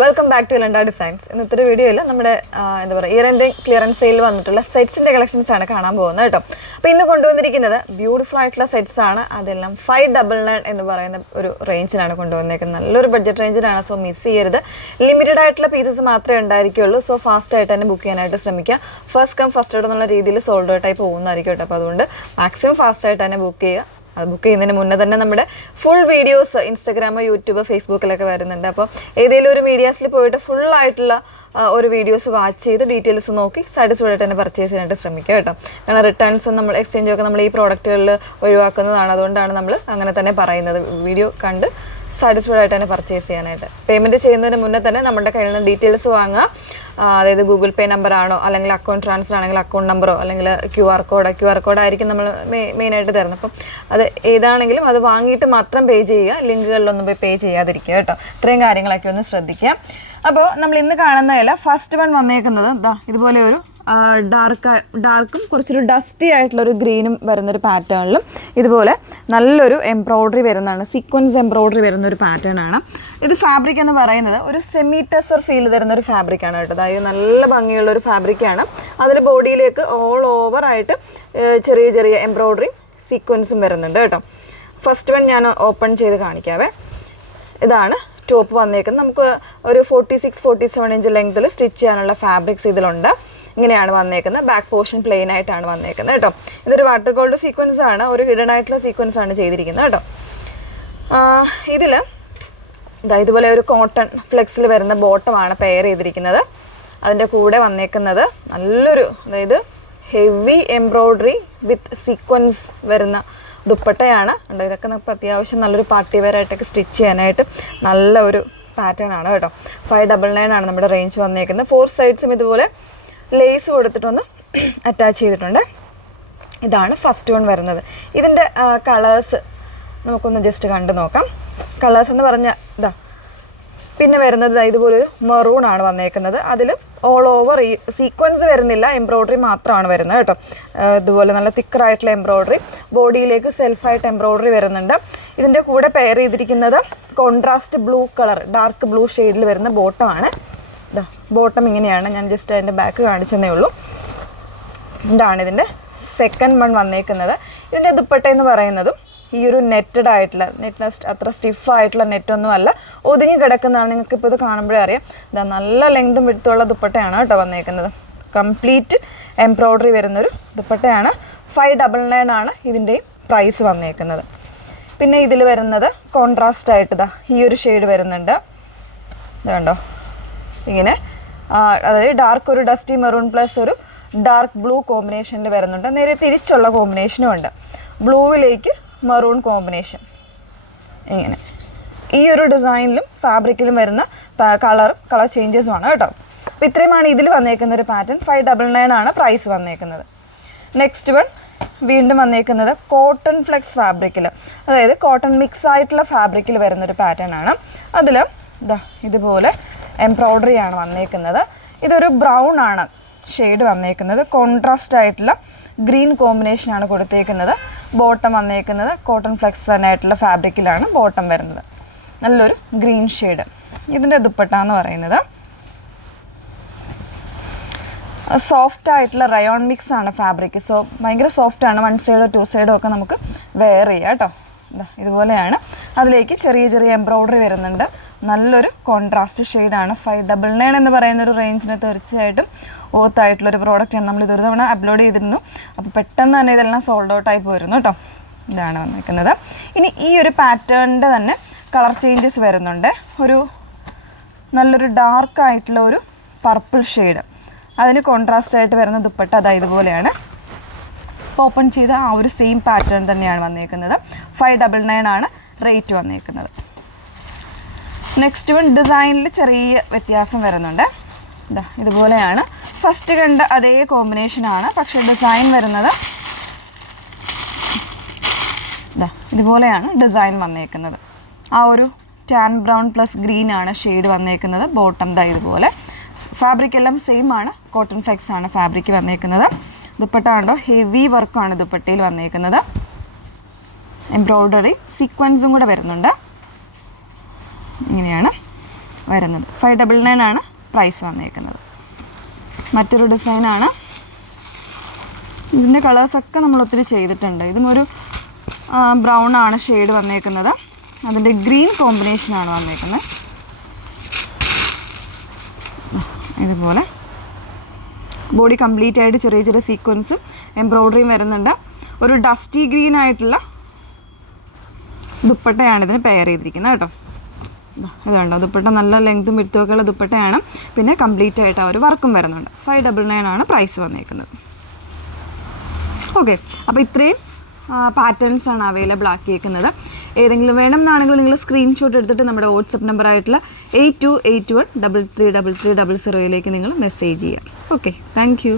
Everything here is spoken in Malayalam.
Welcome back to Landa designs. ഇന്നത്തെ വീഡിയോയിൽ നമ്മുടെ എന്താ പറയുക ഇയർ എൻഡ് ക്ലിയറൻസ് സെയിൽ വന്നിട്ടുള്ള സെറ്റ്സിൻ്റെ കളക്ഷൻസ് ആണ് കാണാൻ പോകുന്നത് കേട്ടോ. അപ്പോൾ ഇന്ന് കൊണ്ടുവന്നിരിക്കുന്നത് ബ്യൂട്ടിഫുൾ ആയിട്ടുള്ള സെറ്റ്സ് ആണ്. അതെല്ലാം 599 എന്ന് പറയുന്ന ഒരു റേഞ്ചിലാണ് കൊണ്ടുവന്നേക്കുന്നത്. നല്ലൊരു ബഡ്ജറ്റ് റേഞ്ചിലാണ്. സോ മിസ് ചെയ്യരുത്. ലിമിറ്റഡ് ആയിട്ടുള്ള പീസസ് മാത്രമേ ഉണ്ടായിരിക്കുള്ളൂ. സോ ഫാസ്റ്റ് ആയിട്ട് തന്നെ ബുക്ക് ചെയ്യാനായിട്ട് ശ്രമിക്കുക. ഫസ്റ്റ് കം ഫസ്റ്റ് ഔട്ട് എന്നുള്ള രീതിയിൽ സോൾഡ് ഔട്ട് ആയി പോകുന്നതായിരിക്കും കേട്ടോ. അപ്പോൾ അതുകൊണ്ട് മാക്സിമം ഫാസ്റ്റ് ആയിട്ട് തന്നെ ബുക്ക് ചെയ്യുക. അത് ബുക്ക് ചെയ്യുന്നതിന് മുന്നേ തന്നെ നമ്മുടെ ഫുൾ വീഡിയോസ് ഇൻസ്റ്റാഗ്രാം, യൂട്യൂബ്, ഫേസ്ബുക്കിലൊക്കെ വരുന്നുണ്ട്. അപ്പോൾ ഏതെങ്കിലും ഒരു മീഡിയാസിൽ പോയിട്ട് ഫുള്ളായിട്ടുള്ള ഒരു വീഡിയോസ് വാച്ച് ചെയ്ത് ഡീറ്റെയിൽസ് നോക്കി സാറ്റിസ്ഫൈഡ് ആയിട്ട് തന്നെ പർച്ചേസ് ചെയ്യാനായിട്ട് ശ്രമിക്കുക കേട്ടോ. കാരണം റിട്ടേൺസും നമ്മൾ എക്സ്ചേഞ്ചും ഒക്കെ നമ്മൾ ഈ പ്രോഡക്റ്റുകളിൽ ഒഴിവാക്കുന്നതാണ്. അതുകൊണ്ടാണ് നമ്മൾ അങ്ങനെ തന്നെ പറയുന്നത്. വീഡിയോ കണ്ട് സാറ്റിസ്ഫൈഡ് ആയിട്ട് തന്നെ പർച്ചേസ് ചെയ്യാനായിട്ട്. പേയ്മെൻറ്റ് ചെയ്യുന്നതിന് മുന്നേ തന്നെ നമ്മുടെ കയ്യിൽ നിന്ന് ഡീറ്റെയിൽസ് വാങ്ങുക. അതായത് ഗൂഗിൾ പേ നമ്പർ ആണോ, അല്ലെങ്കിൽ അക്കൗണ്ട് ട്രാൻസ്ഫർ ആണെങ്കിൽ അക്കൗണ്ട് നമ്പറോ, അല്ലെങ്കിൽ ക്യു ആർ കോഡായിരിക്കും നമ്മൾ മെയിനായിട്ട് തരുന്നത്. അപ്പം അത് ഏതാണെങ്കിലും അത് വാങ്ങിയിട്ട് മാത്രം പേ ചെയ്യുക. ലിങ്കുകളിലൊന്നും പോയി പേ ചെയ്യാതിരിക്കുക കേട്ടോ. ഇത്രയും കാര്യങ്ങളൊക്കെ ഒന്ന് ശ്രദ്ധിക്കുക. അപ്പോൾ നമ്മൾ ഇന്ന് കാണുന്നതല്ല, ഫസ്റ്റ് വൺ വന്നേക്കുന്നത് ഇതുപോലെ ഒരു ഡാർക്കും കുറച്ചൊരു ഡസ്റ്റി ആയിട്ടുള്ളൊരു ഗ്രീനും വരുന്നൊരു പാറ്റേണിലും ഇതുപോലെ നല്ലൊരു എംബ്രോയ്ഡറി വരുന്നതാണ്. സീക്വൻസ് എംബ്രോയ്ഡറി വരുന്നൊരു പാറ്റേൺ ആണ്. ഇത് ഫാബ്രിക് എന്ന് പറയുന്നത് ഒരു സെമി ടെസർ ഫീൽ തരുന്നൊരു ഫാബ്രിക്കാണ് കേട്ടോ. അതായത് നല്ല ഭംഗിയുള്ളൊരു ഫാബ്രിക്കാണ്. അതിൽ ബോഡിയിലേക്ക് ഓൾ ഓവർ ആയിട്ട് ചെറിയ ചെറിയ എംബ്രോയ്ഡറി സീക്വൻസും വരുന്നുണ്ട് കേട്ടോ. ഫസ്റ്റ് വൺ ഞാൻ ഓപ്പൺ ചെയ്ത് കാണിക്കാവേ. ഇതാണ് ടോപ്പ് വന്നേക്കുന്നത്. നമുക്ക് ഒരു 46-47 ഇഞ്ച് ലെങ്ത്തിൽ സ്റ്റിച്ച് ചെയ്യാനുള്ള ഫാബ്രിക്സ് ഇതിലുണ്ട്. ഇങ്ങനെയാണ് വന്നേക്കുന്നത്. ബാക്ക് പോർഷൻ പ്ലെയിൻ ആയിട്ടാണ് വന്നേക്കുന്നത് കേട്ടോ. ഇതൊരു വാട്ടർ ഗോൾഡ് സീക്വൻസ് ആണ്. ഒരു ഹിഡൻ ആയിട്ടുള്ള സീക്വൻസ് ആണ് ചെയ്തിരിക്കുന്നത് കേട്ടോ. ഇതിൽ ഇതുപോലെ ഒരു കോട്ടൺ ഫ്ലെക്സിൽ വരുന്ന ബോട്ടമാണ് പെയർ ചെയ്തിരിക്കുന്നത്. അതിൻ്റെ കൂടെ വന്നേക്കുന്നത് നല്ലൊരു, അതായത് ഹെവി എംബ്രോയ്ഡറി വിത്ത് സീക്വൻസ് വരുന്ന ദുപ്പട്ടയാണ്. ഇതൊക്കെ നമുക്ക് അത്യാവശ്യം നല്ലൊരു പാർട്ടി വെയർ ആയിട്ടൊക്കെ സ്റ്റിച്ച് ചെയ്യാനായിട്ട് നല്ല ഒരു പാറ്റേൺ ആണ് കേട്ടോ. 599 ആണ് നമ്മുടെ റേഞ്ച് വന്നേക്കുന്നത്. 4 സൈഡ്സും ഇതുപോലെ ലേസ് കൊടുത്തിട്ടൊന്ന് അറ്റാച്ച് ചെയ്തിട്ടുണ്ട്. ഇതാണ് ഫസ്റ്റ് വൺ വരുന്നത്. ഇതിൻ്റെ കളേഴ്സ് നമുക്കൊന്ന് ജസ്റ്റ് കണ്ടു നോക്കാം. കളേഴ്സ് എന്ന് പറഞ്ഞാൽ പിന്നെ വരുന്നത് ഇതുപോലൊരു മെറൂൺ ആണ് വന്നേക്കുന്നത്. അതിൽ ഓൾ ഓവർ ഈ സീക്വൻസ് വരുന്നില്ല, എംബ്രോയ്ഡറി മാത്രമാണ് വരുന്നത് കേട്ടോ. ഇതുപോലെ നല്ല തിക്കറായിട്ടുള്ള എംബ്രോയ്ഡറി, ബോഡിയിലേക്ക് സെൽഫായിട്ട് എംബ്രോയ്ഡറി വരുന്നുണ്ട്. ഇതിൻ്റെ കൂടെ പെയർ ചെയ്തിരിക്കുന്നത് contrast blue colour, dark blue ഷെയ്ഡിൽ വരുന്ന ബോട്ടമാണ്. ബോട്ടം ഇങ്ങനെയാണ്. ഞാൻ ജസ്റ്റ് അതിൻ്റെ ബാക്ക് കാണിച്ചതേ ഉള്ളൂ. ഇതാണ് ഇതിൻ്റെ സെക്കൻഡ് വൺ വന്നേക്കുന്നത്. ഇതിൻ്റെ ദുപ്പട്ട എന്ന് പറയുന്നതും ഈ ഒരു നെറ്റഡ് ആയിട്ടുള്ള, അത്ര സ്റ്റിഫായിട്ടുള്ള നെറ്റൊന്നും അല്ല, ഒതുങ്ങി കിടക്കുന്നതാണ്. നിങ്ങൾക്കിപ്പോൾ ഇത് കാണുമ്പോഴേ അറിയാം. നല്ല ലെങ്തും വിടുത്തുള്ള ദുപ്പട്ടയാണ് കേട്ടോ വന്നേക്കുന്നത്. കംപ്ലീറ്റ് എംബ്രോയ്ഡറി വരുന്നൊരു ദുപ്പട്ടയാണ്. 599 ആണ് ഇതിൻ്റെയും പ്രൈസ് വന്നേക്കുന്നത്. പിന്നെ ഇതിൽ വരുന്നത് കോൺട്രാസ്റ്റ് ആയിട്ട് ഈ ഒരു ഷെയ്ഡ് വരുന്നുണ്ട്. ഇത് കണ്ടോ, ഇങ്ങനെ അതായത് ഡാർക്ക് ഒരു ഡസ്റ്റി മെറൂൺ പ്ലസ് ഒരു ഡാർക്ക് ബ്ലൂ കോമ്പിനേഷനിൽ വരുന്നുണ്ട്. നേരെ തിരിച്ചുള്ള കോമ്പിനേഷനും ഉണ്ട്. ബ്ലൂവിലേക്ക് മെറൂൺ കോമ്പിനേഷൻ. ഇങ്ങനെ ഈ ഒരു ഡിസൈനിലും ഫാബ്രിക്കിലും വരുന്ന കളർ ചേഞ്ചസുമാണ് കേട്ടോ. അപ്പോൾ ഇത്രയുമാണ് ഇതിൽ വന്നേക്കുന്ന ഒരു പാറ്റേൺ. 599 ആണ് പ്രൈസ് വന്നേക്കുന്നത്. നെക്സ്റ്റ് വൺ വീണ്ടും വന്നേക്കുന്നത് കോട്ടൺ ഫ്ലെക്സ് ഫാബ്രിക്കിൽ, അതായത് കോട്ടൺ മിക്സ് ആയിട്ടുള്ള ഫാബ്രിക്കിൽ വരുന്നൊരു പാറ്റേൺ ആണ്. അതിൽ ഇതുപോലെ എംബ്രോയ്ഡറി ആണ് വന്നേക്കുന്നത്. ഇതൊരു ബ്രൗൺ ആണ് ഷെയ്ഡ് വന്നേക്കുന്നത്. കോൺട്രാസ്റ്റ് ആയിട്ടുള്ള ഗ്രീൻ കോമ്പിനേഷനാണ് കൊടുത്തേക്കുന്നത്. ബോട്ടം വന്നേക്കുന്നത് കോട്ടൺ ഫ്ലെക്സ് തന്നെയായിട്ടുള്ള ഫാബ്രിക്കിലാണ് ബോട്ടം വരുന്നത്. നല്ലൊരു ഗ്രീൻ ഷെയ്ഡ്. ഇതിൻ്റെ ദുപ്പട്ട എന്ന് പറയുന്നത് സോഫ്റ്റ് ആയിട്ടുള്ള റയോൺ മിക്സ് ആണ് ഫാബ്രിക്. സോ ഭയങ്കര സോഫ്റ്റ് ആണ്. 1 സൈഡോ 2 സൈഡോ ഒക്കെ നമുക്ക് വെയർ ചെയ്യാം കേട്ടോ. ഇതുപോലെയാണ്. അതിലേക്ക് ചെറിയ ചെറിയ എംബ്രോയ്ഡറി വരുന്നുണ്ട്. നല്ലൊരു കോൺട്രാസ്റ്റ് ഷെയ്ഡാണ്. 599 എന്ന് പറയുന്നൊരു റേഞ്ചിന് തീർച്ചയായിട്ടും ഓത്തായിട്ടുള്ളൊരു പ്രോഡക്റ്റാണ്. നമ്മളിതൊരു തവണ അപ്ലോഡ് ചെയ്തിരുന്നു. അപ്പോൾ പെട്ടെന്ന് തന്നെ ഇതെല്ലാം സോൾഡ് ഔട്ടായി പോയിരുന്നു കേട്ടോ. ഇതാണ് വന്നിരിക്കുന്നത്. ഇനി ഈ ഒരു പാറ്റേണിൻ്റെ തന്നെ കളർ ചേഞ്ചസ് വരുന്നുണ്ട്. ഒരു നല്ലൊരു ഡാർക്കായിട്ടുള്ള ഒരു പർപ്പിൾ ഷെയ്ഡ്, അതിന് കോൺട്രാസ്റ്റ് ആയിട്ട് വരുന്ന ദുപ്പട്ട ഇതുപോലെയാണ്. ഓപ്പൺ ചെയ്ത ആ ഒരു സെയിം പാറ്റേൺ തന്നെയാണ് വന്നേക്കുന്നത്. 599 ആണ് റേറ്റ് വന്നേക്കുന്നത്. നെക്സ്റ്റ് വൺ ഡിസൈനിൽ ചെറിയ വ്യത്യാസം വരുന്നുണ്ട്. ഇതുപോലെയാണ്. ഫസ്റ്റ് കണ്ട അതേ കോമ്പിനേഷനാണ്, പക്ഷേ ഡിസൈൻ വരുന്നത് ഇതുപോലെയാണ് ഡിസൈൻ വന്നേക്കുന്നത്. ആ ഒരു ടാൻ ബ്രൗൺ പ്ലസ് ഗ്രീൻ ആണ് ഷെയ്ഡ് വന്നേക്കുന്നത്. ബോട്ടം ഇതുപോലെ. ഫാബ്രിക് എല്ലാം സെയിം ആണ്. കോട്ടൺ ഫ്ലെക്സ് ആണ് ഫാബ്രിക് വന്നേക്കുന്നത്. ദുപ്പട്ട കണ്ടോ, ഹെവി വർക്കാണ് ദുപ്പട്ടയിൽ വന്നേക്കുന്നത്. എംബ്രോയ്ഡറി സീക്വൻസും കൂടെ വരുന്നുണ്ട്. ഇങ്ങനെയാണ് വരുന്നത്. 599 ആണ് പ്രൈസ് വന്നേക്കുന്നത്. മറ്റൊരു ഡിസൈനാണ്. ഇതിൻ്റെ കളേഴ്സൊക്കെ നമ്മൾ ഒത്തിരി ചെയ്തിട്ടുണ്ട്. ഇതും ഒരു ബ്രൗൺ ആണ് ഷെയ്ഡ് വന്നേക്കുന്നത്. അതിൻ്റെ ഗ്രീൻ കോമ്പിനേഷനാണ് വന്നേക്കുന്നത്. ഇതുപോലെ ബോഡി കംപ്ലീറ്റ് ആയിട്ട് ചെറിയ ചെറിയ സീക്വൻസും എംബ്രോയ്ഡറിയും വരുന്നുണ്ട്. ഒരു ഡസ്റ്റി ഗ്രീൻ ആയിട്ടുള്ള ദുപ്പട്ടയാണ് ഇതിന് പെയർ ചെയ്തിരിക്കുന്നത് കേട്ടോ. ഇതുണ്ടോ, ദുപ്പട്ട നല്ല ലെങ്ത്തും വിഡ്ത്തുമൊക്കെ ഉള്ള ദുപ്പട്ടയാണ്. പിന്നെ കംപ്ലീറ്റ് ആയിട്ട് ആ ഒരു വർക്കും വരുന്നുണ്ട്. 599 ആണ് പ്രൈസ് വന്നേക്കുന്നത്. ഓക്കെ, അപ്പോൾ ഇത്രയും പാറ്റേൺസാണ് അവൈലബിൾ ആക്കിയേക്കുന്നത്. ഏതെങ്കിലും വേണം എന്നാണെങ്കിൽ നിങ്ങൾ സ്ക്രീൻഷോട്ട് എടുത്തിട്ട് നമ്മുടെ വാട്സപ്പ് നമ്പറായിട്ടുള്ള 8281333300 നിങ്ങൾ മെസ്സേജ് ചെയ്യുക. Okay, thank you.